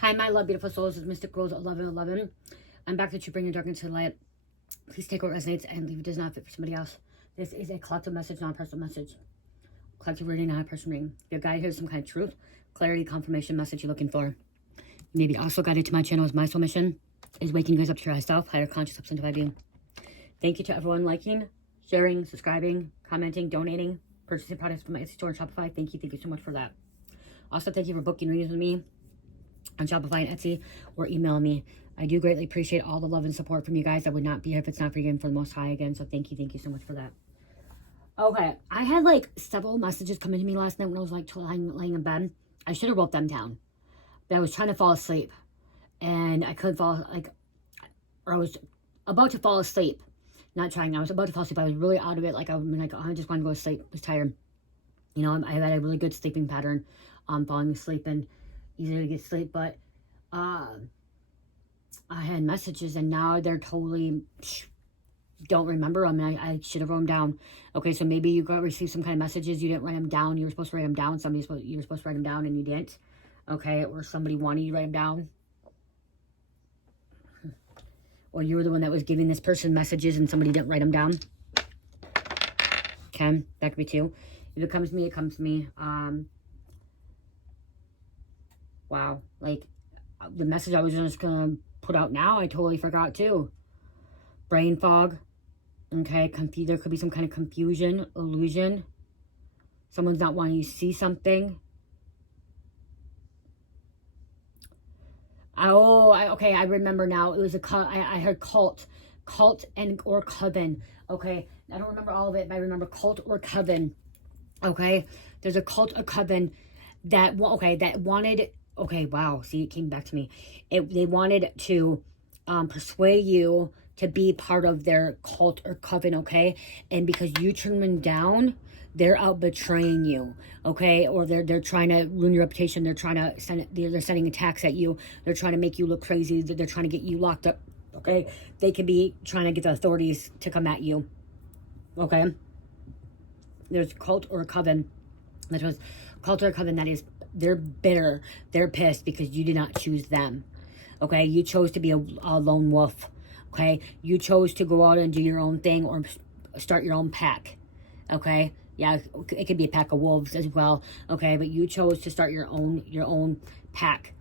Hi, my love, beautiful souls. This is Mystic Rose 1111. I'm back to bring your darkness to the light. Please take what resonates and leave it does not fit for somebody else. This is a collective message, not a personal message. Collective reading, not a personal reading. Your guide here's some kind of truth, clarity, confirmation message you're looking for. You may be also guided to my channel as my soul mission is waking you guys up to your high self, higher conscious, substantive being. Thank you to everyone liking, sharing, subscribing, commenting, donating, purchasing products from my Etsy store and Shopify. Thank you so much for that. Also, thank you for booking readings with me on Shopify and Etsy, or email me. I do greatly appreciate all the love and support from you guys. I would not be here if it's not for you and for the Most High again. So thank you so much for that. Okay, I had like several messages coming to me last night when I was like laying in bed. I should have wrote them down, but I was trying to fall asleep and I couldn't fall, or I was about to fall asleep. Not trying, I was about to fall asleep. I was really out of it. Like I just wanted to go to sleep. I was tired. You know, I had a really good sleeping pattern, falling asleep and easy to get sleep, but I had messages and now they're totally don't remember them, and I should have wrote them down. Okay, so maybe you got received some kind of messages, you didn't write them down. You were supposed to write them down. You were supposed to write them down and you didn't. Okay, or somebody wanted you to write them down, or you were the one that was giving this person messages and somebody didn't write them down. Okay, that could be too. If it comes to me, it comes to me. Wow, like the message I was just gonna put out now, I totally forgot too. Brain fog. Okay, there could be some kind of confusion, illusion. Someone's not wanting you to see something. Okay, I remember now. It was I heard cult and or coven. Okay, I don't remember all of it, but I remember cult or coven. Okay, there's a cult or coven that wanted. Okay, wow. See, it came back to me. They wanted to persuade you to be part of their cult or coven, okay? And because you turned them down, they're out betraying you, okay? Or they're trying to ruin your reputation. They're trying to they're sending attacks at you. They're trying to make you look crazy. They're trying to get you locked up, okay? They could be trying to get the authorities to come at you, okay? There's cult or coven. That was cult or coven. That is, they're bitter. They're pissed because you did not choose them. Okay, you chose to be a lone wolf. Okay, you chose to go out and do your own thing or start your own pack. Okay, yeah, it could be a pack of wolves as well. Okay, but you chose to start your own pack.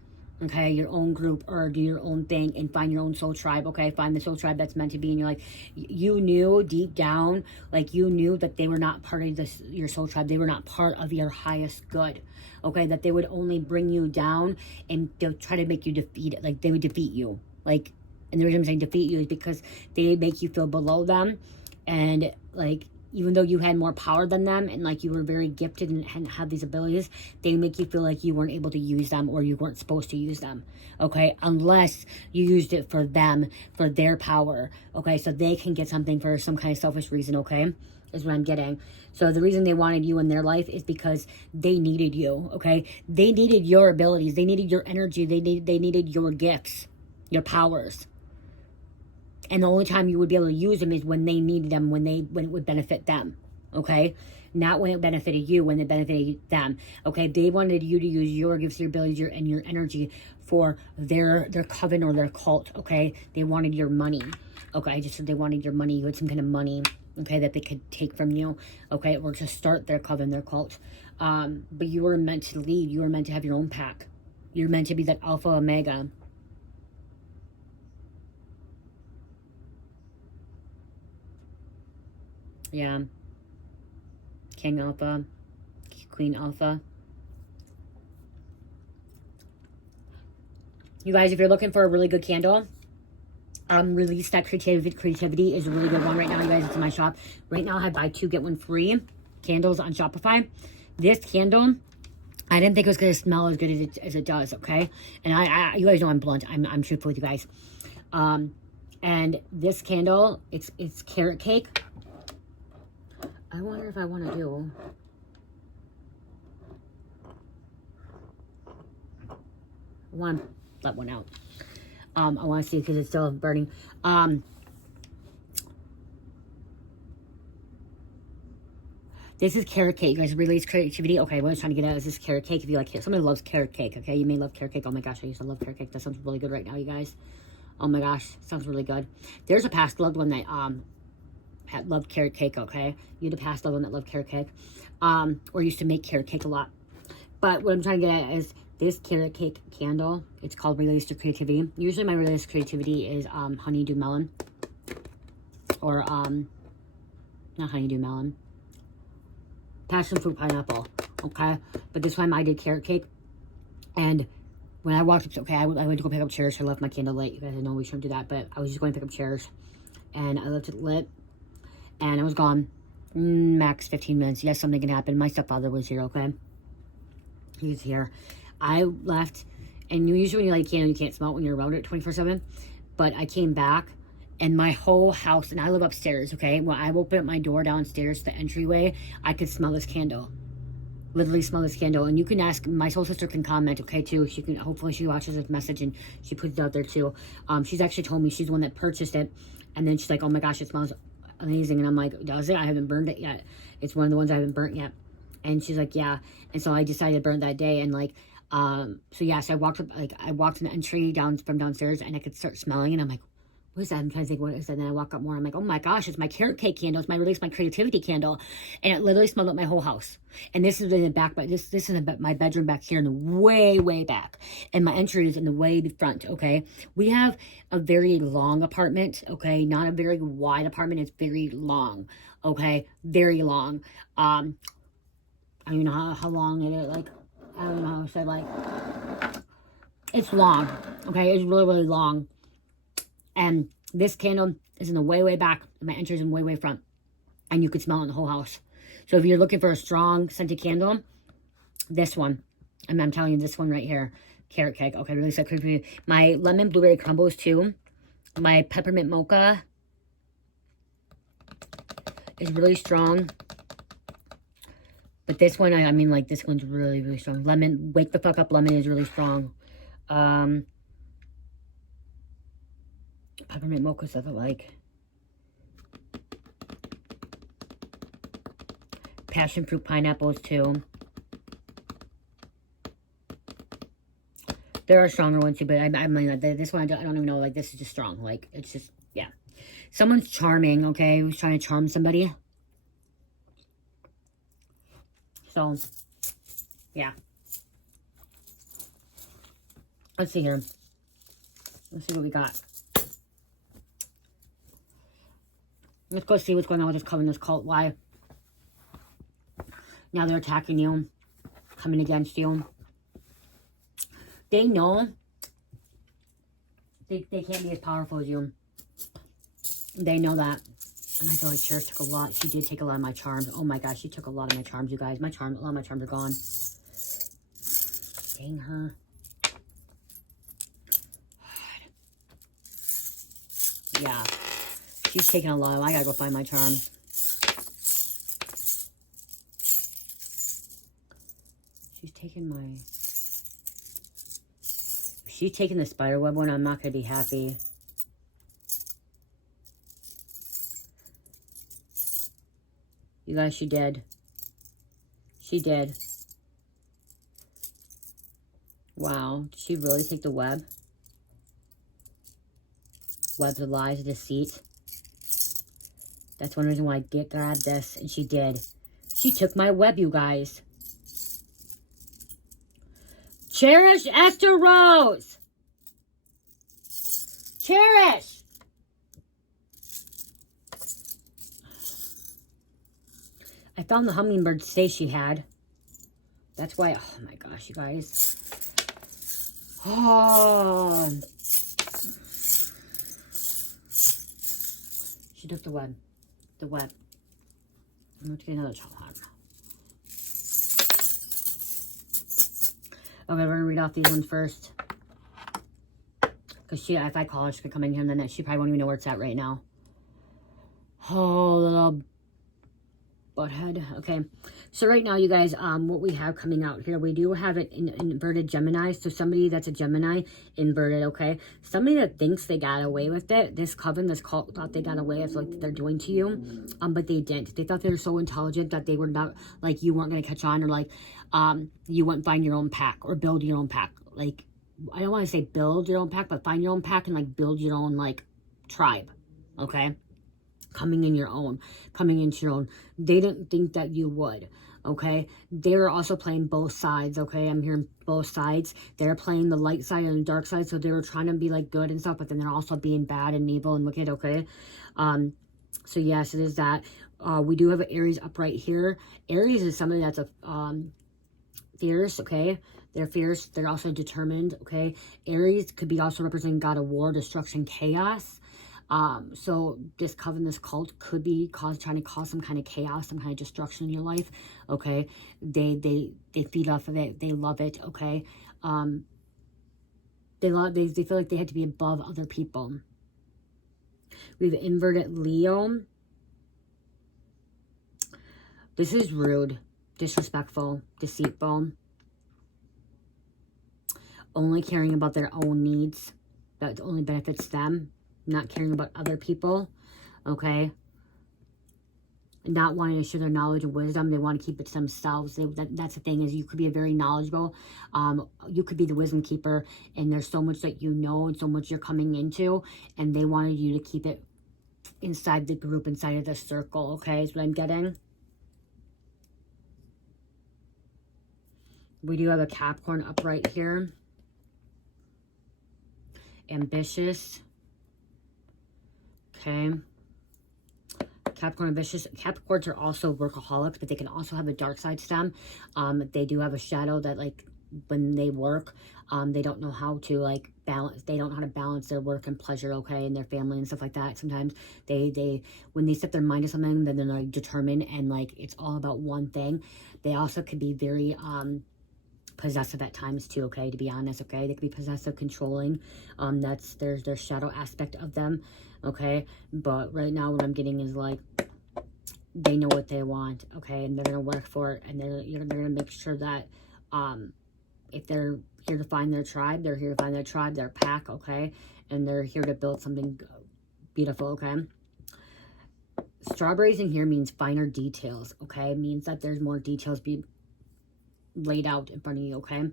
Okay, your own group, or do your own thing and find your own soul tribe. Okay, find the soul tribe that's meant to be in your life. You knew deep down, like you knew that they were not part of your soul tribe. They were not part of your highest good. Okay, that they would only bring you down and they'll try to make you defeat it. Like they would defeat you. Like, and the reason I'm saying defeat you is because they make you feel below them, and like, even though you had more power than them and like you were very gifted and had these abilities, they make you feel like you weren't able to use them or you weren't supposed to use them. Okay, unless you used it for them, for their power. Okay, so they can get something for some kind of selfish reason. Okay, is what I'm getting. So the reason they wanted you in their life is because they needed you. Okay, they needed your abilities, they needed your energy, they needed your gifts, your powers. And the only time you would be able to use them is when they needed them, when it would benefit them, okay? Not when it benefited you, when it benefited them, okay? They wanted you to use your gifts, your abilities, and your energy for their coven or their cult, okay? They wanted your money, okay? I just said they wanted your money. You had some kind of money, okay, that they could take from you, okay? Or to start their coven, their cult. But you were meant to lead. You were meant to have your own pack. You're meant to be that alpha omega. Yeah. King Alpha. Queen Alpha. You guys, if you're looking for a really good candle, Release That Creativity is a really good one right now, you guys. It's in my shop. Right now, I have buy two, get one free candles on Shopify. This candle, I didn't think it was going to smell as good as it does, okay? And you guys know I'm blunt. I'm truthful with you guys. And this candle, it's carrot cake. I wonder if I want to do... I want to let one out. I want to see because it's still burning. This is carrot cake. You guys, release creativity. Okay, what I was trying to get at is this carrot cake. If you like, somebody loves carrot cake, okay? You may love carrot cake. Oh my gosh, I used to love carrot cake. That sounds really good right now, you guys. Oh my gosh, sounds really good. There's a past loved one that had loved carrot cake, okay? You had a past loved one that loved carrot cake. Or used to make carrot cake a lot. But what I'm trying to get at is this carrot cake candle. It's called Release to Creativity. Usually my Release to Creativity is honeydew melon. Or not honeydew melon. Passion fruit pineapple, okay? But this time I did carrot cake. And when I walked up, okay, I went to go pick up chairs. I left my candle lit. You guys know we shouldn't do that, but I was just going to pick up chairs. And I left it lit. And I was gone. Max 15 minutes. Yes, something can happen. My stepfather was here, okay? He's here. I left. And usually when you light a candle, you can't smell it when you're around it 24/7. But I came back. And my whole house, and I live upstairs, okay? When I opened up my door downstairs to the entryway, I could smell this candle. Literally smell this candle. And you can ask, my soul sister can comment, okay, too. She can, hopefully she watches this message and she puts it out there, too. She's actually told me she's the one that purchased it. And then she's like, oh my gosh, it smells amazing. And I'm like, does it? I haven't burned it yet. It's one of the ones I haven't burnt yet. And she's like, yeah. And so I decided to burn that day. And like, so yeah, so I walked up, like, I walked in the entry from downstairs and I could start smelling. And I'm like, what is that? I'm trying to think what it is. And then I walk up more. I'm like, oh my gosh, it's my carrot cake candle. It's my Release My Creativity candle. And it literally smelled up my whole house. And this is in the back, but this is in my bedroom back here in the way, way back. And my entry is in the way front, okay? We have a very long apartment, okay? Not a very wide apartment. It's very long, okay? Very long. I don't even know how long it is. Like, I don't know how to say, like, it's long, okay? It's really, really long. And this candle is in the way, way back. My entry is in way, way front. And you could smell it in the whole house. So if you're looking for a strong scented candle, this one. And I'm telling you, this one right here. Carrot cake. Okay, really so creepy. My lemon blueberry crumbles too. My peppermint mocha is really strong. But this one, I mean, like, this one's really, really strong. Lemon, wake the fuck up lemon is really strong. Peppermint mocha stuff I like. Passion fruit pineapples too. There are stronger ones too, but I mean, this one I don't even know. Like, this is just strong. Like, it's just, yeah. Someone's charming, okay? Who's trying to charm somebody. So, yeah. Let's see here. Let's see what we got. Let's go see what's going on with this Coven, this cult. Why? Now they're attacking you. Coming against you. They know they can't be as powerful as you. They know that. And I feel like Cherish took a lot. She did take a lot of my charms. Oh my gosh, she took a lot of my charms, you guys. A lot of my charms are gone. Dang her. God. Yeah. She's taking a lot of, I gotta go find my charms. She's taking my, if she's taking the spider web one, I'm not gonna be happy. You guys, she did. She did. Wow. Did she really take the web? Webs of lies, deceit. That's one reason why I did grab this, and she did. She took my web, you guys. Cherish Esther Rose. Cherish. I found the hummingbird stay she had. That's why, oh my gosh, you guys. Oh. She took the web. The web. I'm going to get another charm. Okay, we're going to read off these ones first. Because if I call her, she could come in here and then she probably won't even know where it's at right now. Oh, little butthead. Okay, so right now, you guys, what we have coming out here, we do have an inverted Gemini. So somebody that's a Gemini inverted. Okay, somebody that thinks they got away with it. This coven, this cult, thought they got away with like they're doing to you, but they didn't. They thought they were so intelligent that they were not, like, you weren't gonna catch on, or like you wouldn't find your own pack or build your own pack. Like, I don't want to say build your own pack, but find your own pack and like build your own like tribe. Okay, coming into your own. They didn't think that you would. Okay, they were also playing both sides. Okay, I'm hearing both sides. They're playing the light side and the dark side, so they were trying to be like good and stuff, but then they're also being bad and evil and wicked. Okay, so yes, it is that. We do have an Aries upright here. Aries is somebody that's a fierce. Okay, they're fierce. They're also determined. Okay, Aries could be also representing God of war, destruction, chaos. So this coven, this cult could be trying to cause some kind of chaos, some kind of destruction in your life. Okay, they feed off of it. They love it. Okay, they feel like they had to be above other people. We have inverted Leo. This is rude, disrespectful, deceitful, only caring about their own needs. That only benefits them. Not caring about other people, okay? Not wanting to share their knowledge and wisdom. They want to keep it to themselves. That's the thing, is you could be a very knowledgeable. You could be the wisdom keeper, and there's so much that you know and so much you're coming into, and they wanted you to keep it inside the group, inside of the circle, okay? Is what I'm getting. We do have a Capricorn upright here. Ambitious. Okay. Capricorn ambitious. Capricorns are also workaholics, but they can also have a dark side to them. They do have a shadow that, like, when they work, they don't know how to, like, balance. They don't know how to balance their work and pleasure, okay, and their family and stuff like that. Sometimes when they set their mind to something, then they're like determined, and like it's all about one thing. They also could be very possessive at times too, okay, to be honest. Okay, they could be possessive, controlling. There's their shadow aspect of them. Okay, but right now what I'm getting is like they know what they want, okay, and they're gonna work for it, and they're gonna make sure that if they're here to find their tribe, they're here to find their tribe, their pack, okay, and they're here to build something beautiful, okay. Strawberries in here means finer details, okay. It means that there's more details be laid out in front of you, okay.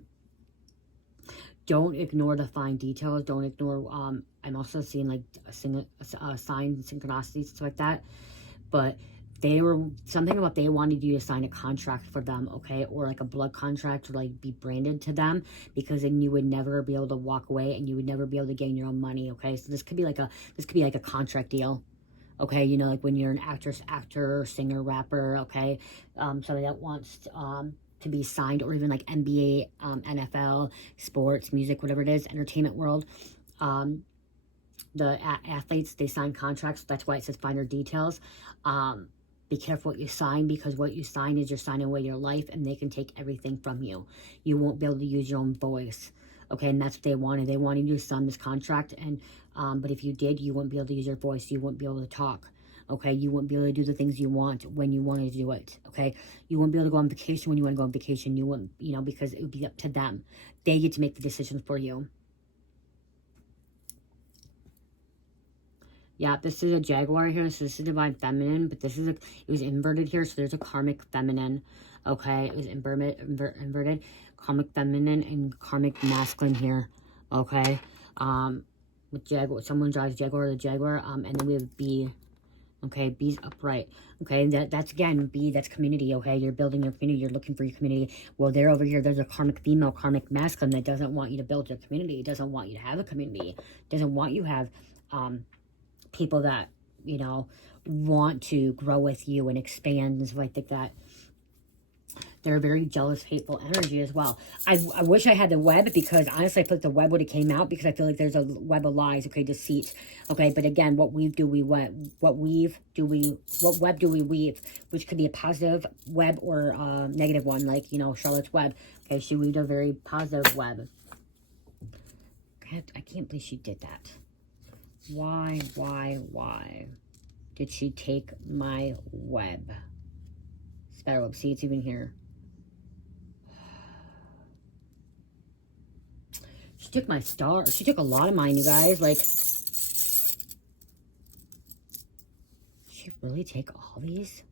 Don't ignore the fine details. Don't ignore, I'm also seeing like signs, synchronicities, stuff like that. But they wanted you to sign a contract for them, okay? Or like a blood contract, or like be branded to them, because then you would never be able to walk away, and you would never be able to gain your own money, okay? So this could be like a contract deal. Okay, you know, like when you're an actor, singer, rapper, okay? Somebody that wants to be signed, or even like NBA, NFL, sports, music, whatever it is, entertainment world. The athletes, they sign contracts. That's why it says finer details. Be careful what you sign, because what you sign is you're signing away your life, and they can take everything from you. You won't be able to use your own voice. Okay, and that's what they wanted. They wanted you to sign this contract, and but if you did, you wouldn't be able to use your voice. You wouldn't be able to talk. Okay, you wouldn't be able to do the things you want when you want to do it. Okay, you wouldn't be able to go on vacation when you want to go on vacation. You wouldn't, you know, because it would be up to them. They get to make the decisions for you. Yeah, this is a Jaguar here, so this is Divine Feminine, but this is it was inverted here, so there's a Karmic Feminine. Okay, it was inverted, Karmic Feminine and Karmic Masculine here. Okay, with Jaguar, someone drives Jaguar, the Jaguar, and then we have B. Okay, B's upright. Okay, that's again, B, that's community, okay? You're building your community, you're looking for your community. Well, they're over here, there's a karmic female, karmic masculine that doesn't want you to build your community. It doesn't want you to have a community. It doesn't want you to have people that, you know, want to grow with you and expand and stuff like that. They're a very jealous, hateful energy as well. I wish I had the web, because honestly, I feel like the web would have came out, because I feel like there's a web of lies, okay, deceit. Okay, but again, what web do we weave, which could be a positive web or a negative one, like, you know, Charlotte's web. Okay, she weaved a very positive web. I can't believe she did that. Why did she take my web? Spiderweb. See, it's even here. She took my star. She took a lot of mine, you guys. Like, she really take all these?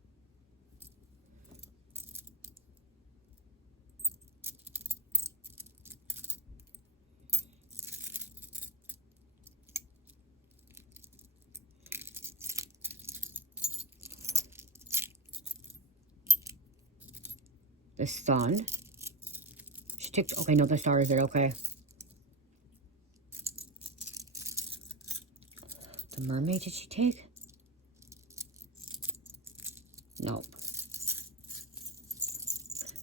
The sun. She took, okay, no, the star is there, okay. The mermaid, did she take? No. Did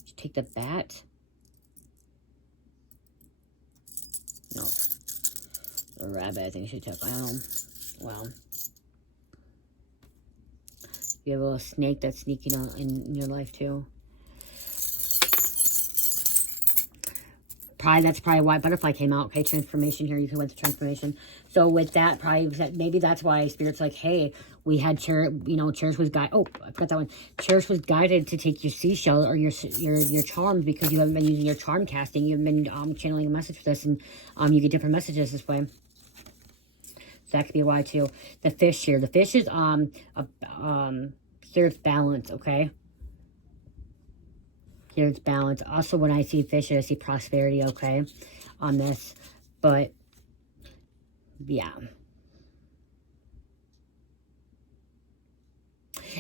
she take the bat? No. The rabbit, I think she took. I don't know. Well. You have a little snake that's sneaking out in your life, too. That's probably why butterfly came out. Okay, transformation here. You can went to transformation. So with that, probably maybe that's why Spirit's like, hey, we had Cherish was guided. Oh, I forgot that one. Cherish was guided to take your seashell or your charms because you haven't been using your charm casting. You haven't been channeling a message for this, and you get different messages this way. So that could be why too. The fish here. The fish is here it's balance. Okay. Here it's balance. Also, when I see fish, I see prosperity, okay, on this. But, yeah.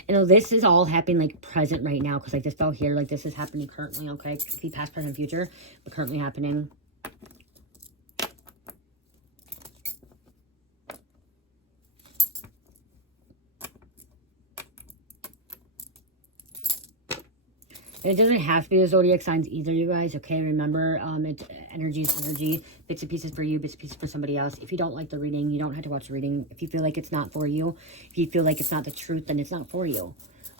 You know, this is all happening, like, present right now. Because, like, this fell here. Like, this is happening currently, okay? It could be past, present, future. But currently happening. And it doesn't have to be the zodiac signs either, you guys. Okay, remember, it's energy is energy. Bits and pieces for you, bits and pieces for somebody else. If you don't like the reading, you don't have to watch the reading. If you feel like it's not for you, if you feel like it's not the truth, then it's not for you.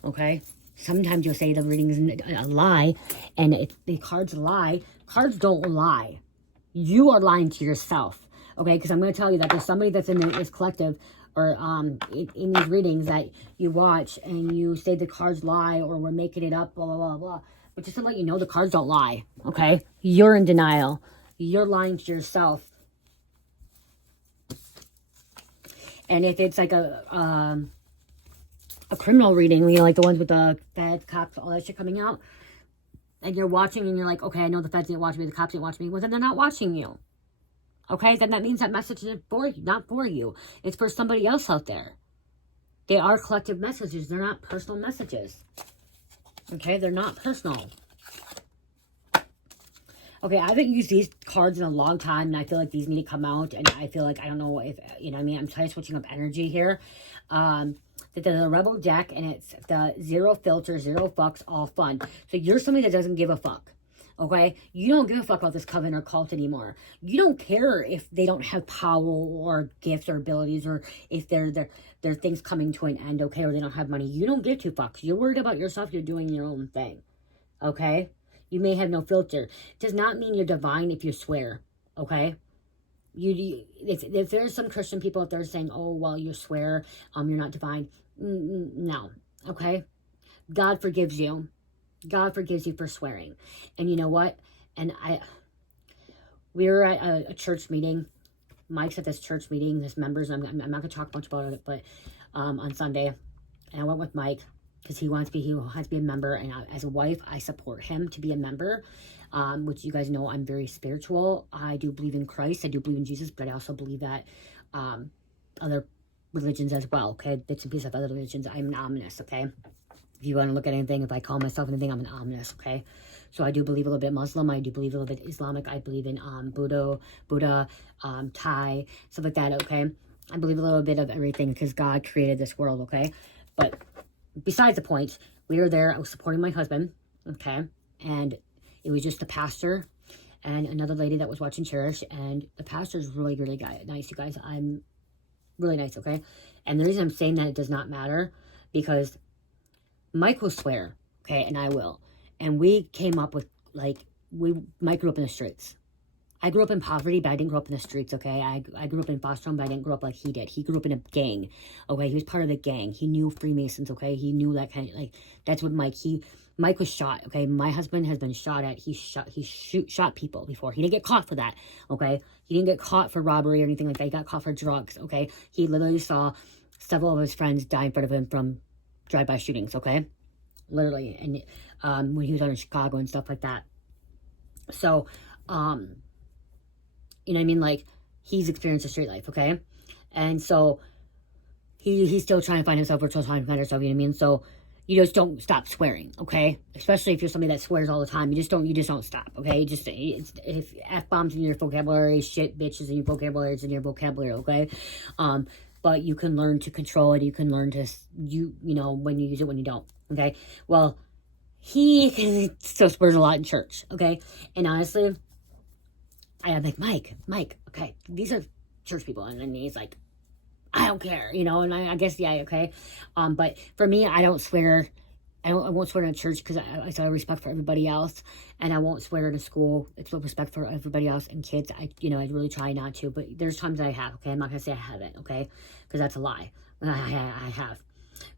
Okay? Sometimes you'll say the reading is a lie, and the cards lie. Cards don't lie. You are lying to yourself. Okay? Because I'm going to tell you that there's somebody that's in this collective or in these readings that you watch and you say the cards lie or we're making it up, blah, blah, blah, blah. But just to let you know, the cards don't lie, okay? You're in denial. You're lying to yourself. And if it's like a criminal reading, you know, like the ones with the feds, cops, all that shit coming out, and you're watching and you're like, okay, I know the feds didn't watch me, the cops didn't watch me. Well, then they're not watching you. Okay, then that means that message is for you, not for you. It's for somebody else out there. They are collective messages. They're not personal messages. Okay, they're not personal. Okay, I haven't used these cards in a long time, and I feel like these need to come out, and I feel like, I don't know if, you know what I mean, I'm trying to switching up energy here. The Rebel deck, and it's the zero filter, zero fucks, all fun. So you're somebody that doesn't give a fuck. Okay, you don't give a fuck about this coven or cult anymore. You don't care if they don't have power or gifts or abilities, or if they're things coming to an end, okay, or they don't have money. You don't give two fucks. You're worried about yourself. You're doing your own thing, okay? You may have no filter. It does not mean you're divine if you swear, okay? If there's some Christian people out there saying, oh, well, you swear, you're not divine. No, okay? God forgives you. God forgives you for swearing. And you know what? And we were at a church meeting. Mike's at this church meeting, this members. I'm not going to talk much about it, but on Sunday. And I went with Mike because he has to be a member. And as a wife, I support him to be a member, which you guys know I'm very spiritual. I do believe in Christ. I do believe in Jesus, but I also believe that other religions as well, okay? Bits and pieces of other religions. I'm an ominous, okay? If you want to look at anything, if I call myself anything, I'm an ominous, okay? So I do believe a little bit Muslim. I do believe a little bit Islamic. I believe in Buddha, Thai, stuff like that, okay? I believe a little bit of everything because God created this world, okay? But besides the point, we were there. I was supporting my husband, okay? And it was just the pastor and another lady that was watching Cherish. And the pastor's really, really nice, you guys. I'm really nice, okay? And the reason I'm saying that it does not matter because Mike will swear, okay, and I will. And we came up with, like, Mike grew up in the streets, I grew up in poverty, but I didn't grow up in the streets, okay? I grew up in foster home, but I didn't grow up like he did. He grew up in a gang, okay? He was part of the gang. He knew Freemasons, okay? He knew that kind of, like, that's what Mike was shot, okay? My husband has been shot at. He shot people before. He didn't get caught for that, okay? He didn't get caught for robbery or anything like that. He got caught for drugs, okay? He literally saw several of his friends die in front of him from drive-by shootings, okay? Literally. And when he was out in Chicago and stuff like that. So, you know what I mean? Like, he's experienced a straight life, okay? And so, he's still trying to find himself. We're still trying to find ourselves, you know what I mean? So, you just don't stop swearing, okay? Especially if you're somebody that swears all the time. You just don't stop, okay? If F-bombs in your vocabulary, shit, bitches in your vocabulary, it's in your vocabulary, okay? But you can learn to control it. You can learn to, you know, when you use it, when you don't, okay? Well, he still swears a lot in church, okay? And honestly, I'm like, Mike, okay, these are church people. And then he's like, I don't care, you know, and I guess, yeah, okay. But for me, I don't swear. I won't swear in a church because I have respect for everybody else. And I won't swear in a school. It's with respect for everybody else and kids. I really try not to, but there's times that I have, okay? I'm not going to say I haven't, okay? Because that's a lie. I have.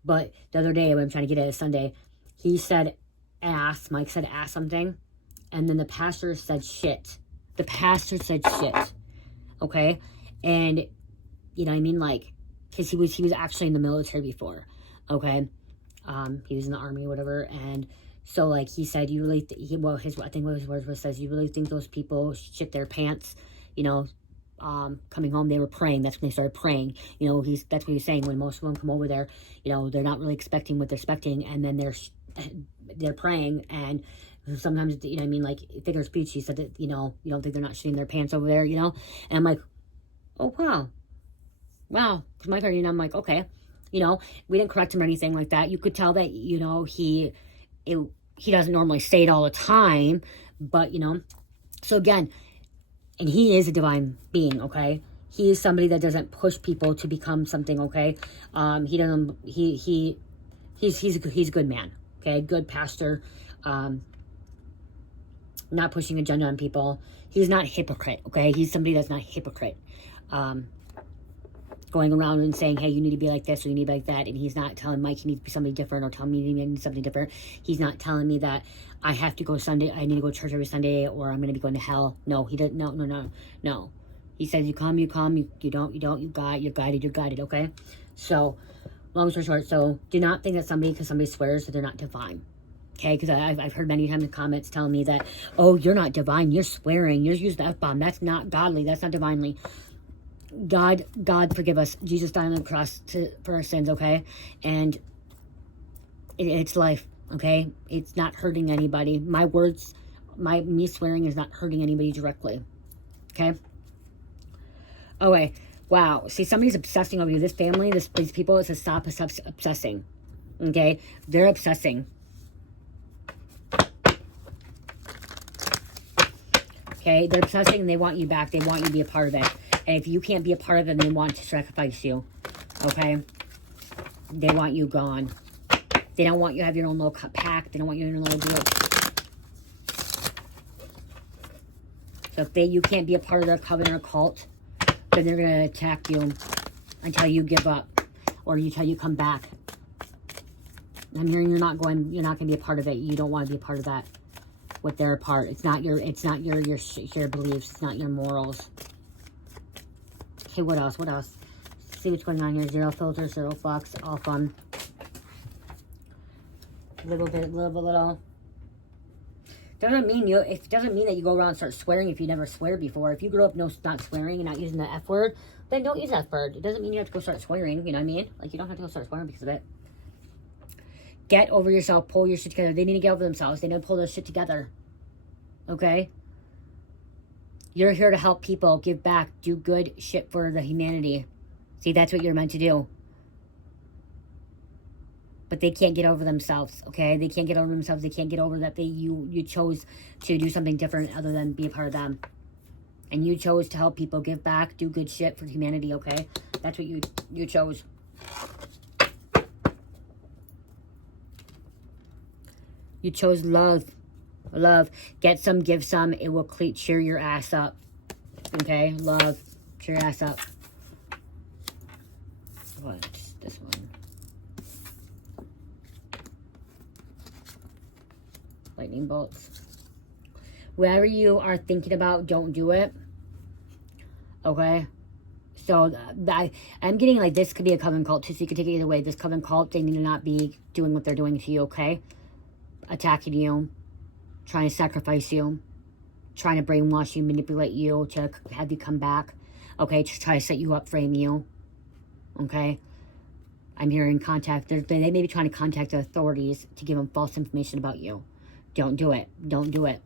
But the other day when I'm trying to get at a Sunday, he said ass. Mike said ass something. And then the pastor said shit. The pastor said shit, okay? And, you know what I mean? Like, because he was actually in the military before, okay? He was in the army or whatever, and so, like, he said, you really, I think what his words was, says, you really think those people shit their pants, you know, coming home, they were praying. That's when they started praying, you know, that's what he's saying. When most of them come over there, you know, they're not really expecting what they're expecting, and then they're praying, and sometimes, you know what I mean, like, figure of speech, he said that, you know, you don't think they're not shitting their pants over there, you know, and I'm like, oh, wow, because my opinion, I'm like, okay, you know, we didn't correct him or anything like that. You could tell that, you know, he doesn't normally say it all the time, but, you know, so again, and he is a divine being, okay? He is somebody that doesn't push people to become something, okay? He doesn't, he's a good man, okay? Good pastor, not pushing agenda on people. He's not a hypocrite, okay? He's somebody that's not a hypocrite. Going around and saying, hey, you need to be like this or you need to be like that. And he's not telling Mike he needs to be somebody different or telling me he needs something different. He's not telling me that I have to go Sunday, I need to go to church every Sunday or I'm going to be going to hell. No, he doesn't. No. He says, you come, you don't, you're guided, okay? So, long story short, so do not think that because somebody swears that they're not divine. Okay, because I've heard many times in comments telling me that, oh, you're not divine, you're swearing, you're using the F-bomb, that's not godly, that's not divinely. God forgive us. Jesus died on the cross for our sins, okay? And it's life, okay? It's not hurting anybody. My words, me swearing is not hurting anybody directly, okay? Okay, wow. See, somebody's obsessing over you. This family, these people, it says stop obsessing, okay? They're obsessing. Okay, they're obsessing and they want you back. They want you to be a part of it. And if you can't be a part of it, they want to sacrifice you. Okay? They want you gone. They don't want you to have your own little pack. They don't want you in a little group. So if you can't be a part of their coven or cult, then they're going to attack you until you give up. Or until you come back. I'm hearing you're not going to be a part of it. You don't want to be a part of that. With their part. It's not your beliefs. It's not your morals. Okay, what else? See what's going on here. Zero filter, zero fucks, all fun. Little. Doesn't mean that you go around and start swearing if you never swear before. If you grew up not swearing and not using the F word, then don't use that word. It doesn't mean you have to go start swearing, you know what I mean? Like, you don't have to go start swearing because of it. Get over yourself, pull your shit together. They need to get over themselves. They need to pull their shit together. Okay? You're here to help people, give back, do good shit for the humanity. See, that's what you're meant to do. But they can't get over themselves, okay? They can't get over themselves. They can't get over that you chose to do something different other than be a part of them. And you chose to help people, give back, do good shit for humanity, okay? That's what you chose. You chose love. Get some, give some. It will cheer your ass up. Okay, love. Cheer your ass up. What? This one. Lightning bolts. Whatever you are thinking about, don't do it. Okay? So, I'm getting like this could be a Coven cult too, so you can take it either way. This Coven cult, they need to not be doing what they're doing to you, okay? Attacking you. Trying to sacrifice you. Trying to brainwash you, manipulate you to have you come back. Okay? To try to set you up, frame you. Okay? I'm hearing contact. They may be trying to contact the authorities to give them false information about you. Don't do it. Don't do it.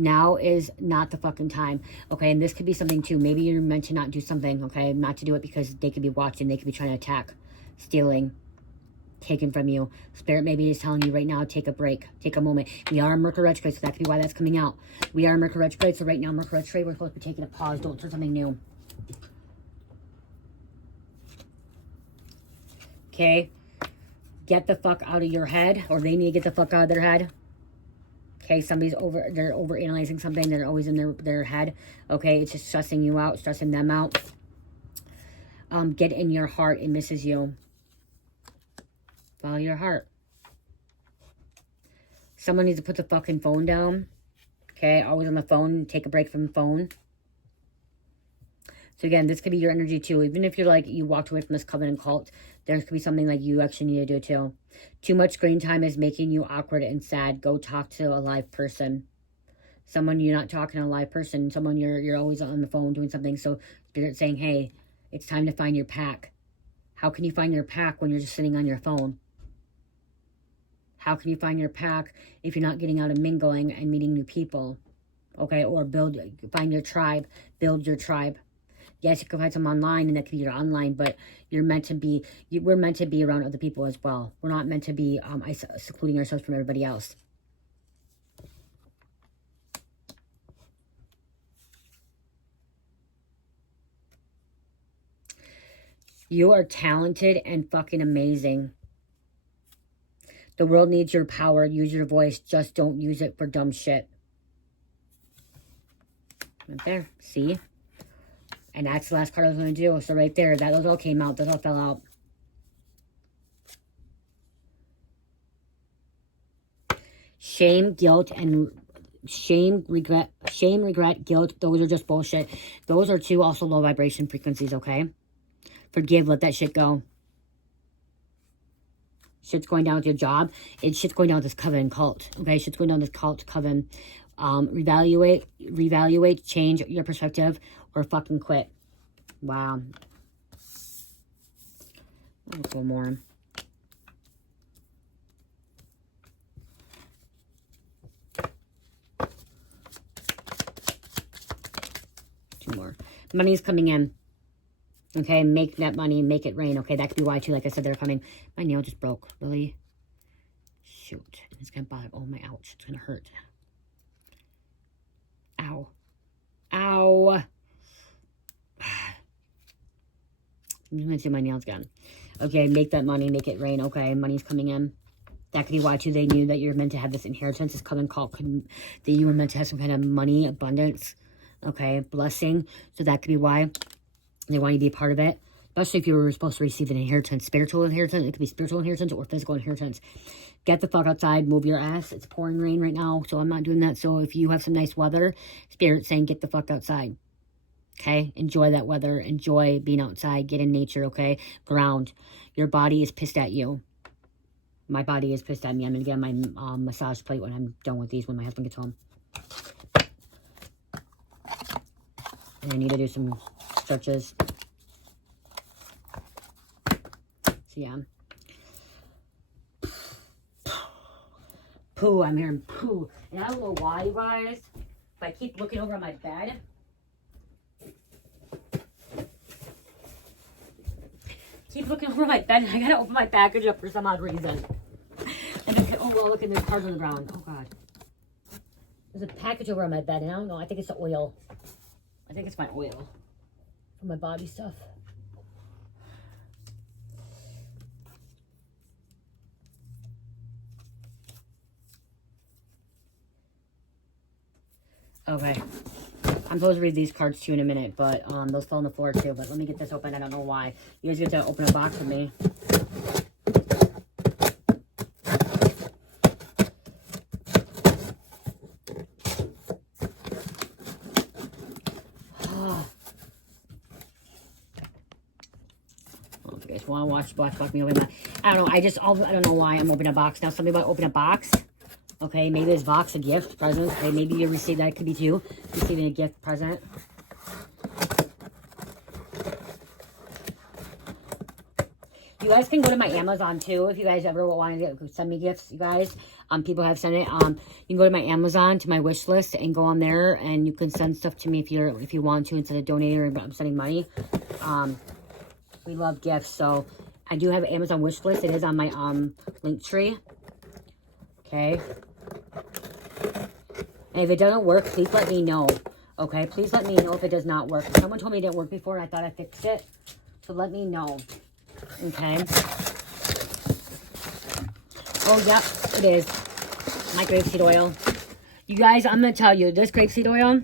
Now is not the fucking time. Okay, and this could be something too. Maybe you're meant to not do something, okay? Not to do it because they could be watching. They could be trying to attack, stealing, taken from you. Spirit maybe is telling you right now, take a break. Take a moment. We are in Mercury retrograde, so that could be why that's coming out. We are in Mercury retrograde, so right now, Mercury retrograde, we're supposed to be taking a pause. Don't start something new. Okay? Get the fuck out of your head, or they need to get the fuck out of their head. Okay, they're over analyzing something. They're always in their head. Okay, it's just stressing you out, stressing them out. Get in your heart. It misses you. Follow your heart. Someone needs to put the fucking phone down. Okay, always on the phone. Take a break from the phone. So again, this could be your energy too. Even if you're like, you walked away from this Covenant cult, there could be something like you actually need to do too. Too much screen time is making you awkward and sad. Go talk to a live person. Someone you're not talking to a live person. Someone you're always on the phone doing something. So Spirit saying, hey, it's time to find your pack. How can you find your pack when you're just sitting on your phone? How can you find your pack if you're not getting out and mingling and meeting new people? Okay, or find your tribe. Build your tribe. Yes, you can find some online, and that could be your online, but we're meant to be around other people as well. We're not meant to be secluding ourselves from everybody else. You are talented and fucking amazing. The world needs your power. Use your voice. Just don't use it for dumb shit. Right there. See? And that's the last card I was going to do. So right there, those all came out. Those all fell out. Shame, guilt, and regret, guilt. Those are just bullshit. Those are two also low vibration frequencies, okay? Forgive, let that shit go. Shit's going down with your job. Shit's going down with this Coven cult, okay? Shit's going down with this cult Coven. Reevaluate, change your perspective, or fucking quit. Wow. Let's go more. Two more. Money's coming in. Okay, make that money, make it rain. Okay, that could be why too. Like I said, they're coming. My nail just broke. Really? Shoot. It's gonna bother. Oh my, ouch. It's gonna hurt. Ow. Ow. I'm gonna do my nails again. Okay, make that money, make it rain. Okay, money's coming in. That could be why too. They knew that you're meant to have this inheritance. This Coven cult that you were meant to have some kind of money, abundance. Okay, blessing. So that could be why they want you to be a part of it. Especially if you were supposed to receive an inheritance, spiritual inheritance. It could be spiritual inheritance or physical inheritance. Get the fuck outside, move your ass. It's pouring rain right now, so I'm not doing that. So if you have some nice weather, Spirit's saying get the fuck outside. Okay? Enjoy that weather. Enjoy being outside. Get in nature, okay? Ground. Your body is pissed at you. My body is pissed at me. I'm going to get my massage plate when I'm done with these, when my husband gets home. And I need to do some stretches. So, yeah. Poo. I'm hearing poo. And I don't know why, you guys. If I keep looking over at my bed... Keep looking over my bed, and I gotta open my package up for some odd reason. And then, oh, well, look, and there's cards on the ground. Oh, God. There's a package over on my bed, and I don't know. I think it's the oil. I think it's my oil for my body stuff. Okay. I'm supposed to read these cards too in a minute, but those fell on the floor too. But let me get this open. I don't know why. You guys get to open a box with me. Want to watch me open that. I don't know. I don't know why I'm opening a box now. Somebody about to open a box. Okay, maybe this box a gift present. Okay, maybe you received that. Could be too. Receiving a gift present. You guys can go to my Amazon too if you guys ever want to send me gifts. You guys, people have sent it. You can go to my Amazon to my wish list and go on there, and you can send stuff to me if you want to instead of donating or sending money. We love gifts, so I do have an Amazon wish list. It is on my link tree. Okay. And if it doesn't work, please let me know. Okay, please let me know if it does not work. Someone told me it didn't work before and I thought I fixed it. So let me know. Okay. Oh, yep, it is. My grapeseed oil. You guys, I'm gonna tell you, this grapeseed oil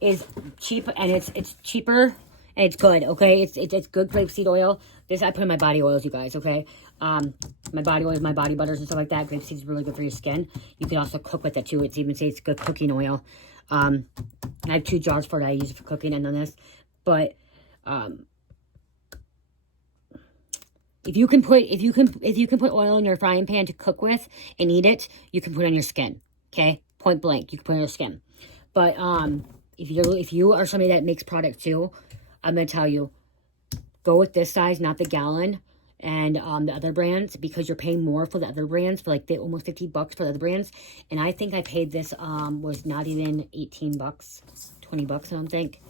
is cheap, and it's cheaper. And it's good, okay? It's good grapeseed oil. This I put in my body oils, you guys, okay? My body oils, my body butters and stuff like that. Grapeseed is really good for your skin. You can also cook with it too. It's even say it's good cooking oil. I have 2 jars for it. I use it for cooking and then this. But if you can put oil in your frying pan to cook with and eat it, you can put it on your skin. Okay? Point blank, you can put it on your skin. But if you are somebody that makes product too, I'm going to tell you, go with this size, not the gallon, and the other brands, because you're paying more for the other brands, for like almost $50 for the other brands. And I think I paid this, was not even $18, $20, I don't think,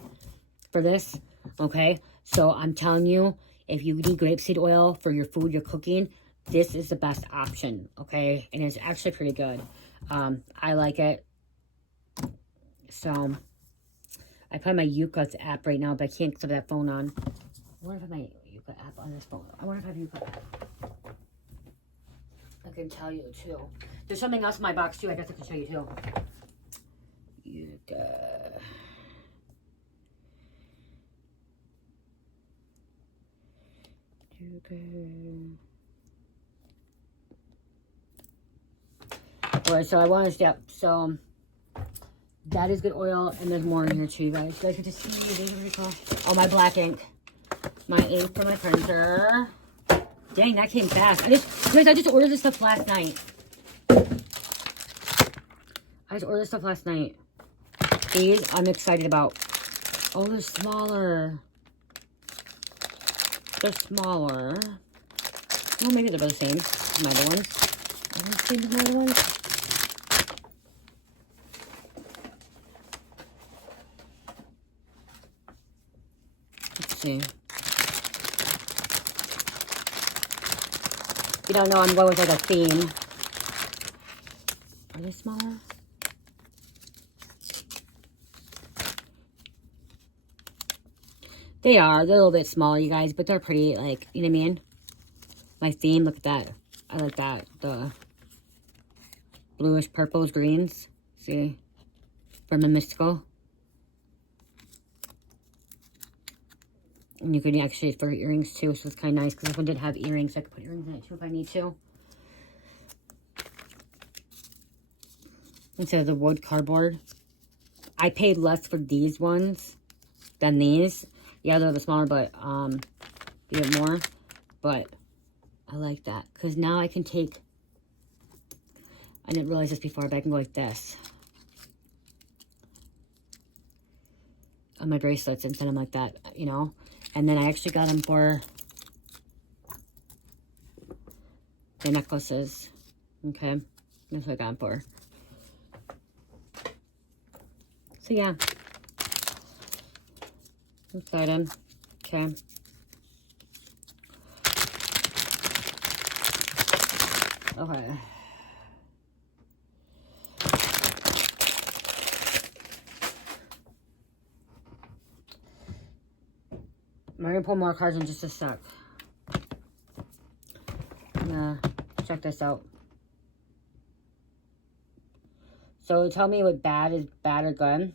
for this, okay? So I'm telling you, if you need grapeseed oil for your food you're cooking, this is the best option, okay? And it's actually pretty good. I like it. So I put my Yuka app right now, but I can't put that phone on. I wonder if I have my Yuka app on this phone. I wonder if I have Yuka app. I can tell you too. There's something else in my box too. I guess I can show you too. Yuka. Alright, so I want to step. So that is good oil, and there's more in here too, you guys. You guys get to see. Oh, my black ink. My ink for my printer. Dang, that came fast. I just ordered this stuff last night. These I'm excited about. Oh, they're smaller. Well, maybe they're both the same. My other ones. Are they the same as my other ones? Let's see. If you don't know, I'm going with like a theme. Are they smaller? They are. They're a little bit smaller, you guys, but they're pretty, like, you know what I mean? My theme, look at that. I like that. The bluish, purples, greens. See? From the Mystical. And you can actually for earrings too, so it's kind of nice because this one did have earrings. So I could put earrings in it too if I need to. Instead of the wood cardboard. I paid less for these ones than these. Yeah, they're the smaller, but a bit more. But I like that because now I can take. I didn't realize this before, but I can go like this on my bracelets instead of like that, you know. And then I actually got them for the necklaces. Okay, that's what I got them for. So yeah. Excited. Okay. Okay. I'm gonna pull more cards in just a sec. I'm gonna check this out. So tell me what bad is bad or good.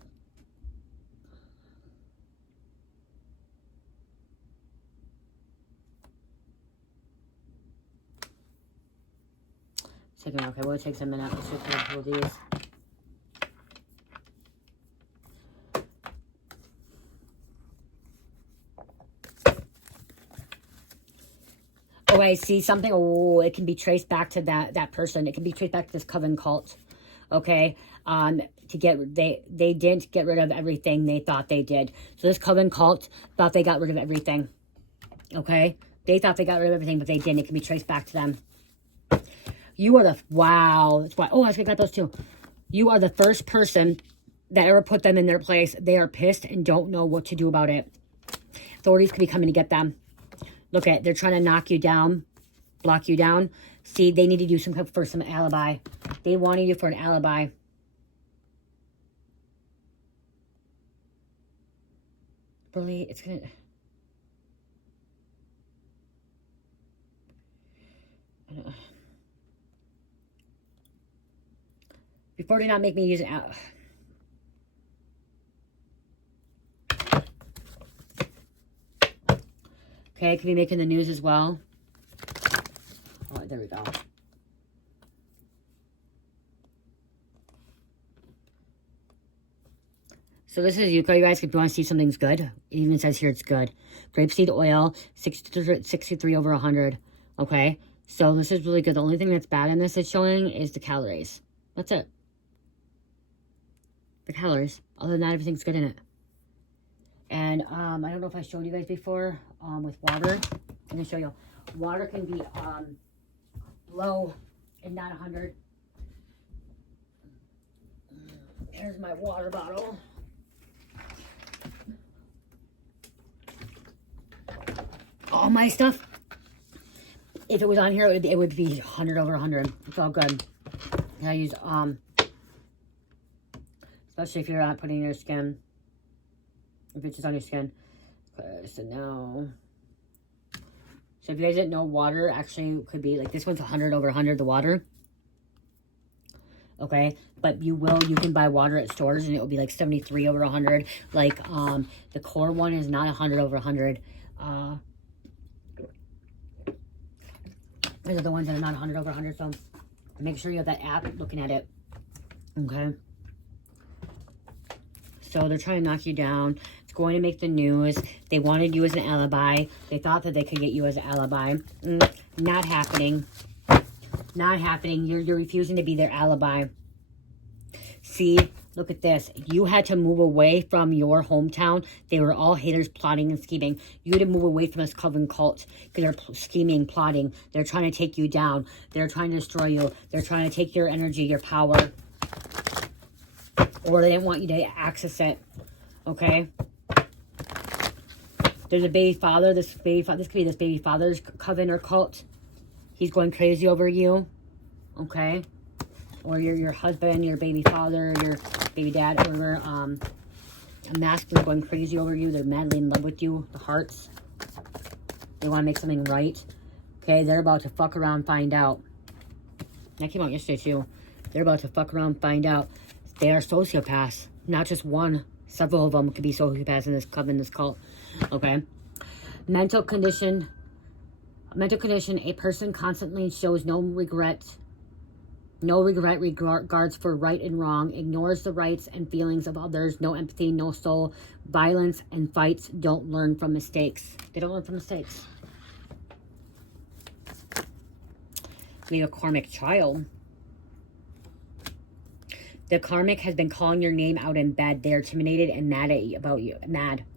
Okay, well, it takes a minute. Let's just go through these. Oh, I see something. Oh, it can be traced back to that person. It can be traced back to this Coven cult. Okay. They didn't get rid of everything they thought they did. So this Coven cult thought they got rid of everything. Okay. They thought they got rid of everything, but they didn't. It can be traced back to them. You are the, wow. That's why. Oh, I got those too. You are the first person that ever put them in their place. They are pissed and don't know what to do about it. Authorities could be coming to get them. Look at, they're trying to knock you down, block you down. See, they needed you for some alibi. They wanted you for an alibi. Really, it's gonna... Before, do not make me use an... Okay, could be making the news as well. Oh, there we go. So this is Yuko, you guys, if you want to see something's good. It even says here it's good. Grapeseed oil, 63 over 100. Okay, so this is really good. The only thing that's bad in this is showing is the calories. That's it. The calories. Other than that, everything's good in it. And I don't know if I showed you guys before with water. I'm going to show you. Water can be low and not 100. Here's my water bottle. All my stuff, if it was on here, it would be 100 over 100. It's all good. I use, especially if you're not putting in your skin. If it's just on your skin. So now, so if you guys didn't know, water actually could be, like, this one's 100 over 100, the water. Okay, but you can buy water at stores and it will be like 73 over 100. Like, the core one is not 100 over 100. These are the ones that are not 100 over 100, so make sure you have that app looking at it. Okay. So they're trying to knock you down. It's going to make the news. They wanted you as an alibi. They thought that they could get you as an alibi. Not happening. Not happening. You're refusing to be their alibi. See, look at this. You had to move away from your hometown. They were all haters, plotting and scheming. You had to move away from this Coven cult because they're scheming, plotting. They're trying to take you down. They're trying to destroy you. They're trying to take your energy, your power. Or they didn't want you to access it. Okay? There's a baby father. This could be this baby father's coven or cult. He's going crazy over you. Okay? Or your husband, your baby father, your baby dad, or a masculine going crazy over you. They're madly in love with you. The hearts. They want to make something right. Okay? They're about to fuck around, find out. That came out yesterday too. They're about to fuck around, find out. They are sociopaths. Not just one. Several of them could be sociopaths in this coven, this cult. Okay. Mental condition. A person constantly shows no regret. No regret regards for right and wrong. Ignores the rights and feelings of others. No empathy, no soul. Violence and fights. Don't learn from mistakes. They don't learn from mistakes. Be a karmic child. The karmic has been calling your name out in bed. They're intimidated and mad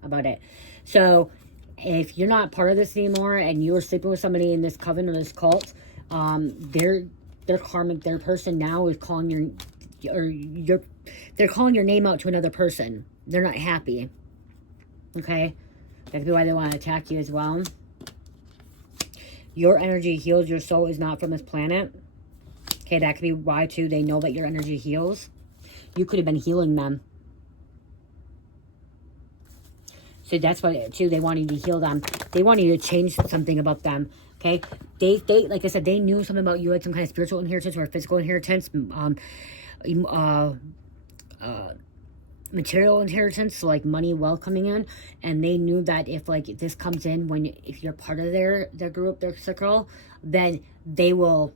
about it. So if you're not part of this anymore and you're sleeping with somebody in this coven or this cult, their karmic, their person now is calling they're calling your name out to another person. They're not happy. Okay? That could be why they want to attack you as well. Your energy heals. Your soul is not from this planet. Okay, that could be why too. They know that your energy heals. You could have been healing them. So that's why, too, they wanted you to heal them. They wanted you to change something about them. Okay? They like I said, they knew something about you had some kind of spiritual inheritance or physical inheritance. Material inheritance, so like money, wealth coming in. And they knew that if like this comes in, if you're part of their group, their circle, then they will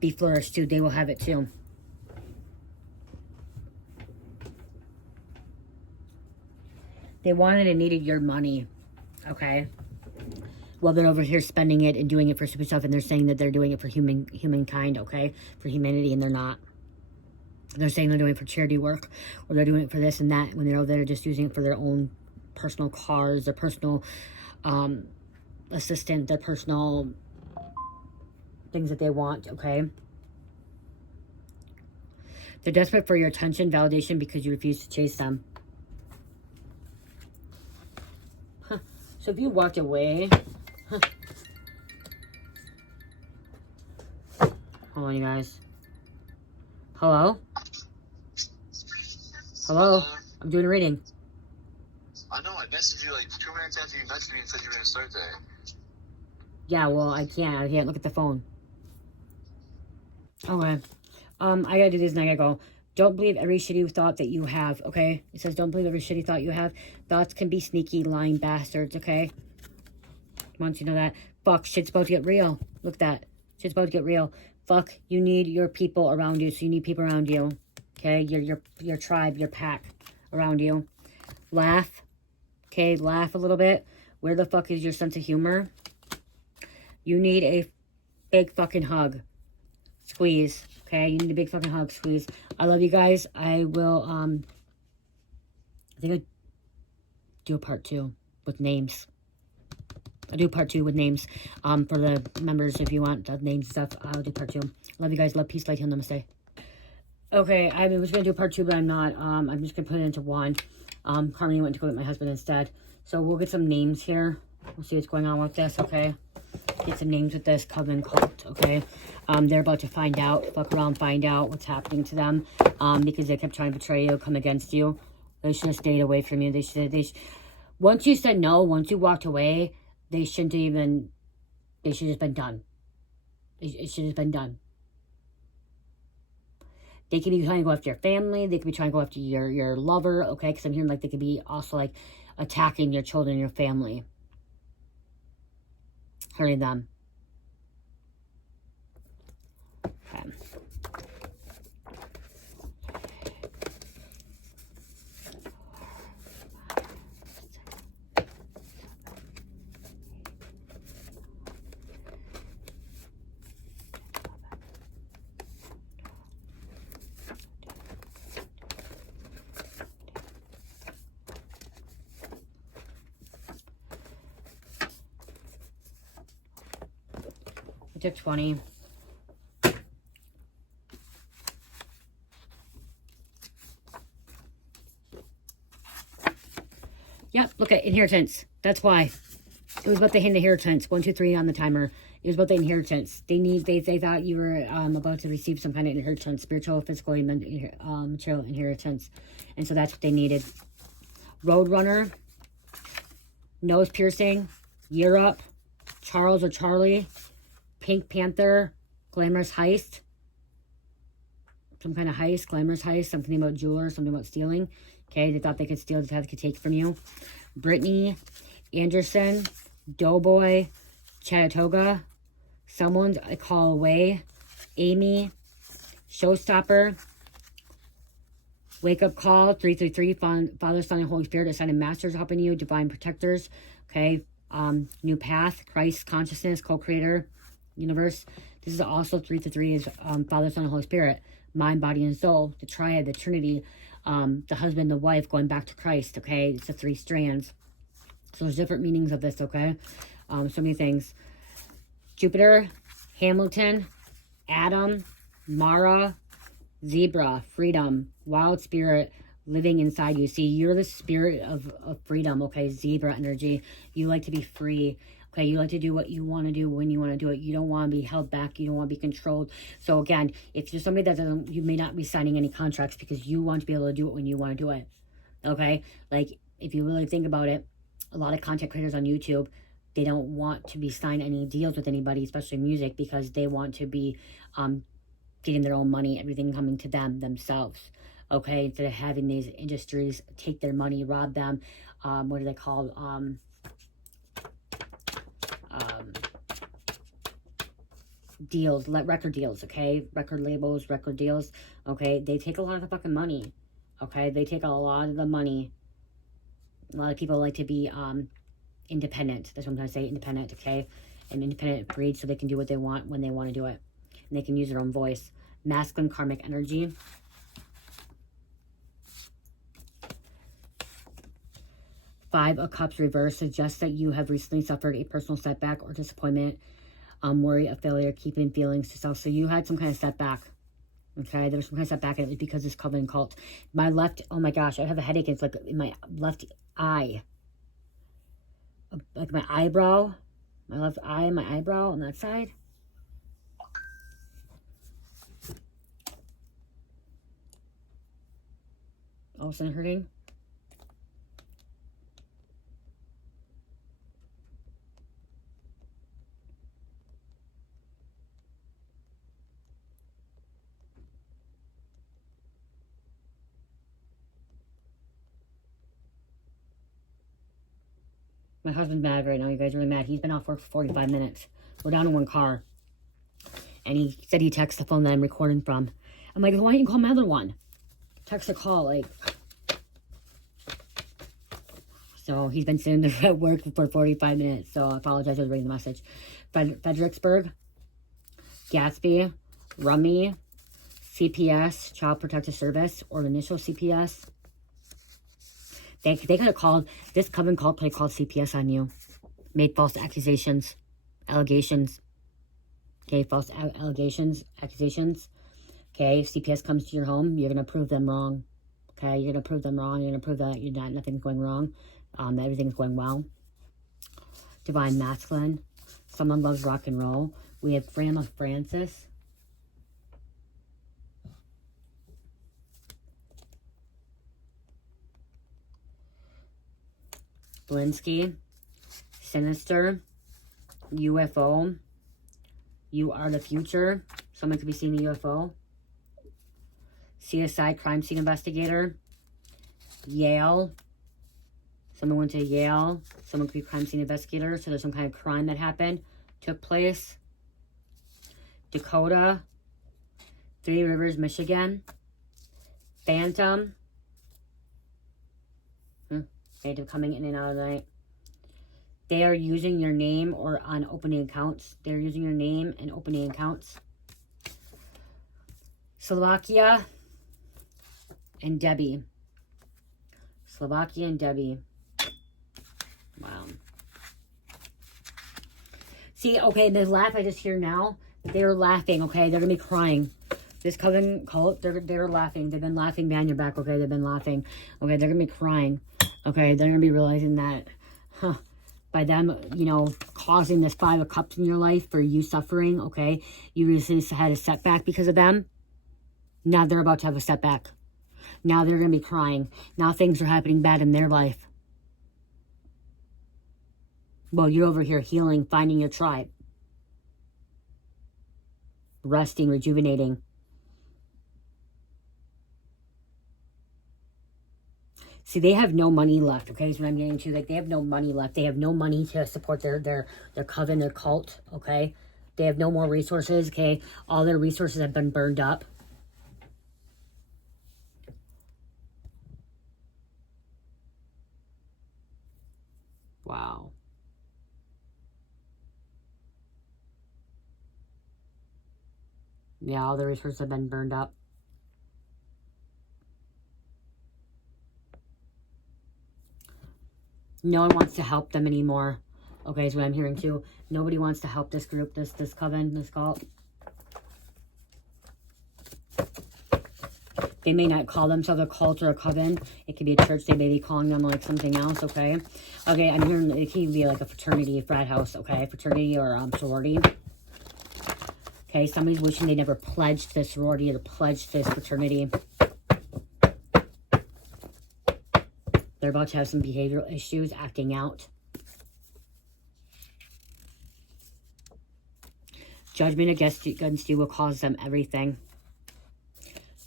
be flourished too. They will have it too. They wanted and needed your money, okay? Well, they're over here spending it and doing it for stupid stuff, and they're saying that they're doing it for humankind, okay? For humanity, and they're not. They're saying they're doing it for charity work, or they're doing it for this and that, when they're over there just using it for their own personal cars, their personal assistant, their personal things that they want, okay? They're desperate for your attention, validation, because you refuse to chase them. Huh. So if you walked away... Huh. Hold on, you guys. Hello? Hello? I'm doing a reading. I know, I messaged you like 2 minutes after you messaged me and said you were going to start that. Yeah, well, I can't look at the phone. Okay. I gotta do this and I gotta go. Don't believe every shitty thought that you have, okay? It says don't believe every shitty thought you have. Thoughts can be sneaky, lying bastards, okay? Once you know that. Fuck, shit's about to get real. Look at that. Shit's about to get real. Fuck, you need your people around you, so you need people around you. Okay? Your tribe, your pack around you. Laugh. Okay, laugh a little bit. Where the fuck is your sense of humor? You need a big fucking hug. Squeeze. Okay, you need a big fucking hug. Squeeze. I love you guys. I will, I think I'll do a part 2 with names. I'll do part 2 with names. For the members, if you want the names and stuff, I'll do part 2. Love you guys. Love, peace, light, heal, namaste. Okay, I was going to do part 2, but I'm not. I'm just going to put it into one. Carmen went to go with my husband instead. So we'll get some names here. We'll see what's going on with this, okay? Get some names with this Coven cult, okay? They're about to find out, fuck around, find out what's happening to them. Because they kept trying to betray you, come against you. They should have stayed away from you. Once you said no, once you walked away, they shouldn't have even, they should have been done. It should have been done. They could be trying to go after your family. They could be trying to go after your lover, okay? Because I'm hearing like they could be also like attacking your children, your family. Hurting them. Okay. I took 20. Yep, look at inheritance. That's why. It was about the inheritance. 1, 2, 3 on the timer. It was about the inheritance. They thought you were about to receive some kind of inheritance, spiritual, physical, material inheritance. And so that's what they needed. Roadrunner, nose piercing, Europe, Charles or Charlie, Pink Panther, glamorous heist. Some kind of heist, glamorous heist, something about jewelers, something about stealing. Okay, they thought they could steal, they could take from you. Brittany, Anderson, Doughboy, Chattatoga, Someone's a Call Away, Amy, Showstopper, Wake Up Call, 333, Father, Son, and Holy Spirit, Ascended Masters helping you, Divine Protectors, okay, New Path, Christ Consciousness, Co-Creator, Universe. This is also 333 is Father, Son, and Holy Spirit, Mind, Body, and Soul, the Triad, the Trinity, the husband, the wife, going back to Christ, okay? It's the 3 strands. So there's different meanings of this, okay? So many things. Jupiter, Hamilton, Adam, Mara, Zebra, Freedom, Wild Spirit, living inside you. See, you're the spirit of freedom, okay? Zebra energy. You like to be free. Okay, you like to do what you want to do when you want to do it. You don't want to be held back. You don't want to be controlled. So again, if you're somebody that doesn't, you may not be signing any contracts because you want to be able to do it when you want to do it. Okay, like if you really think about it, a lot of content creators on YouTube, they don't want to be signed any deals with anybody, especially music, because they want to be getting their own money, everything coming to them themselves. Okay, instead of having these industries take their money, rob them. What are they called? deals, record deals, okay? Record labels, record deals, okay? They take a lot of the fucking money, okay? They take a lot of the money. A lot of people like to be independent. That's what I'm trying to say, independent, okay? An independent breed, so they can do what they want when they want to do it. And they can use their own voice. Masculine karmic energy. Five of Cups reverse suggests that you have recently suffered a personal setback or disappointment, worry of failure, keeping feelings to self. So you had some kind of setback. Okay, there was some kind of setback, and it was because this Coven cult. My left, oh my gosh, I have a headache. It's like in my left eye. Like my eyebrow. My left eye, my eyebrow on that side. All of a sudden hurting. My husband's mad right now. You guys are really mad. He's been off work for 45 minutes. We're down to one car. And he said he texted the phone that I'm recording from. I'm like, why don't you call my other one? Text a call, like. So he's been sitting there at work for 45 minutes. So I apologize for reading the message. Fredericksburg, Gatsby, Rummy, CPS, Child Protective Service, or initial CPS. They could have called, this Coven cult play called CPS on you. Made false accusations, allegations. Okay, false allegations, accusations. Okay, if CPS comes to your home, you're going to prove them wrong. Okay, you're going to prove them wrong. You're going to prove that you're not, nothing's going wrong. That everything's going well. Divine Masculine. Someone loves rock and roll. We have Grandma Francis. Blinsky, Sinister, UFO, You Are the Future. Someone could be seeing a UFO. CSI, Crime Scene Investigator. Yale. Someone went to Yale. Someone could be Crime Scene Investigator. So there's some kind of crime that happened, took place. Dakota. Three Rivers, Michigan. Phantom. Phantom coming in and out of the night. They are using your name or on opening accounts. They're using your name and opening accounts. Slovakia and Debbie. Slovakia and Debbie. Wow. See, okay, the laugh I just hear now, they're laughing, okay? They're going to be crying. This Coven cult, they're laughing. They've been laughing behind your back, okay? They've been laughing. Okay, they're going to be crying. Okay, they're going to be realizing that, by them, you know, causing this Five of Cups in your life for you suffering, okay? You recently had a setback because of them. Now they're about to have a setback. Now they're going to be crying. Now things are happening bad in their life. Well, you're over here healing, finding your tribe. Resting, rejuvenating. See, they have no money left, okay? That's what I'm getting to. Like, they have no money left. They have no money to support their coven, their cult, okay? They have no more resources, okay? All their resources have been burned up. Wow. Yeah, all the resources have been burned up. No one wants to help them anymore. Okay, is what I'm hearing too. Nobody wants to help this group, this coven, this cult. They may not call themselves a cult or a coven. It could be a church. They may be calling them like something else, okay? Okay, I'm hearing it could be like a fraternity, a frat house, okay? Fraternity or sorority. Okay, somebody's wishing they never pledged this sorority or pledged this fraternity. They're about to have some behavioral issues, acting out. Judgment against you will cause them everything.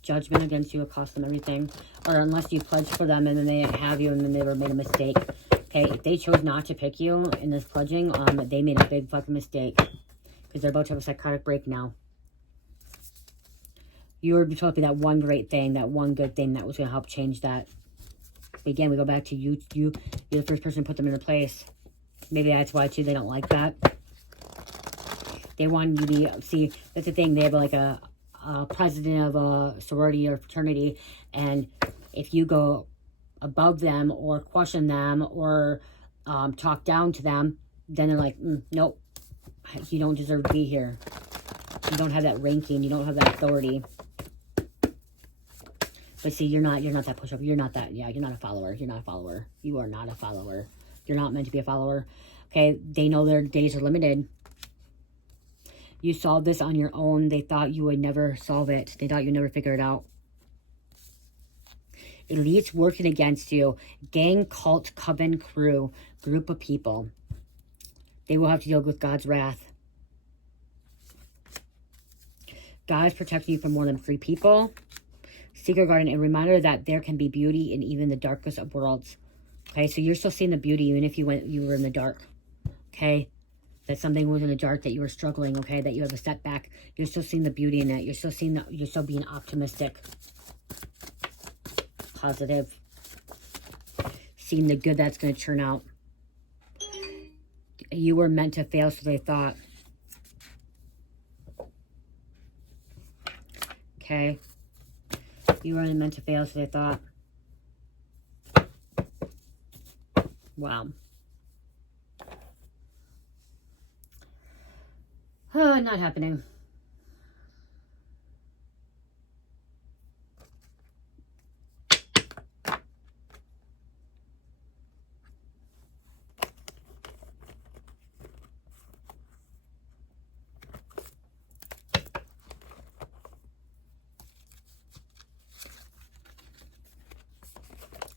Judgment against you will cost them everything. Or unless you pledge for them and then they didn't have you and then they made a mistake. Okay, if they chose not to pick you in this pledging, they made a big fucking mistake. because they're about to have a psychotic break now. You were supposed to be that one great thing, that one good thing that was going to help change that. But again, we go back to you're the first person to put them into place. Maybe that's why, too, they don't like that. They want you to be, see, that's the thing. They have like a president of a sorority or fraternity. And if you go above them or question them or talk down to them, then they're like, nope, you don't deserve to be here. You don't have that ranking. You don't have that authority. But see, you're not that pushover. You're not that, you're not a follower. You're not a follower. You are not a follower. You're not meant to be a follower. Okay, they know their days are limited. You solved this on your own. They thought you would never solve it. They thought you'd never figure it out. Elites working against you. Gang, cult, coven, crew, group of people. They will have to deal with God's wrath. God is protecting you from more than 3 people. Secret garden, a reminder that there can be beauty in even the darkest of worlds. Okay, so you're still seeing the beauty even if you were in the dark. Okay, that something was in the dark, that you were struggling. Okay, that you have a setback. You're still seeing the beauty in it. You're still seeing that. You're still being optimistic, positive, seeing the good that's going to turn out. You were meant to fail, so they thought. Okay. You were only meant to fail, so they thought. Wow. Not happening.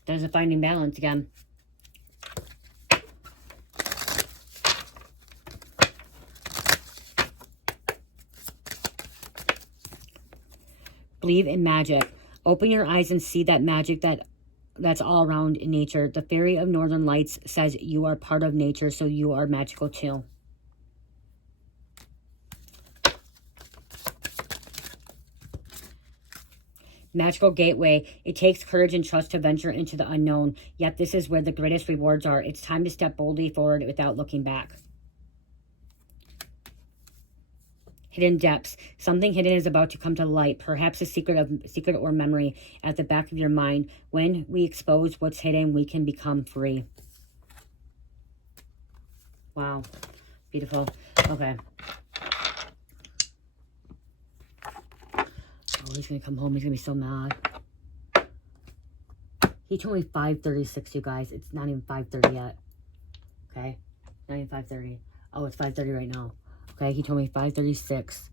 There's a finding balance again. Believe in magic. Open your eyes and see that magic that's all around in nature. The Fairy of Northern Lights says you are part of nature, so you are magical too. Magical gateway. It takes courage and trust to venture into the unknown. Yet this is where the greatest rewards are. It's time to step boldly forward without looking back. Hidden depths. Something hidden is about to come to light. Perhaps a secret or memory at the back of your mind. When we expose what's hidden, we can become free. Wow. Beautiful. Okay. Oh, he's going to come home. He's going to be so mad. He told me 5:36, you guys. It's not even 5:30 yet. Okay? Not even 5:30. Oh, it's 5:30 right now. Okay, he told me 5:36.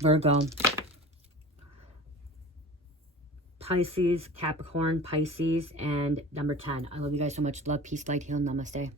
Virgo. Pisces, Capricorn, Pisces, and number 10. I love you guys so much. Love, peace, light, heal, namaste.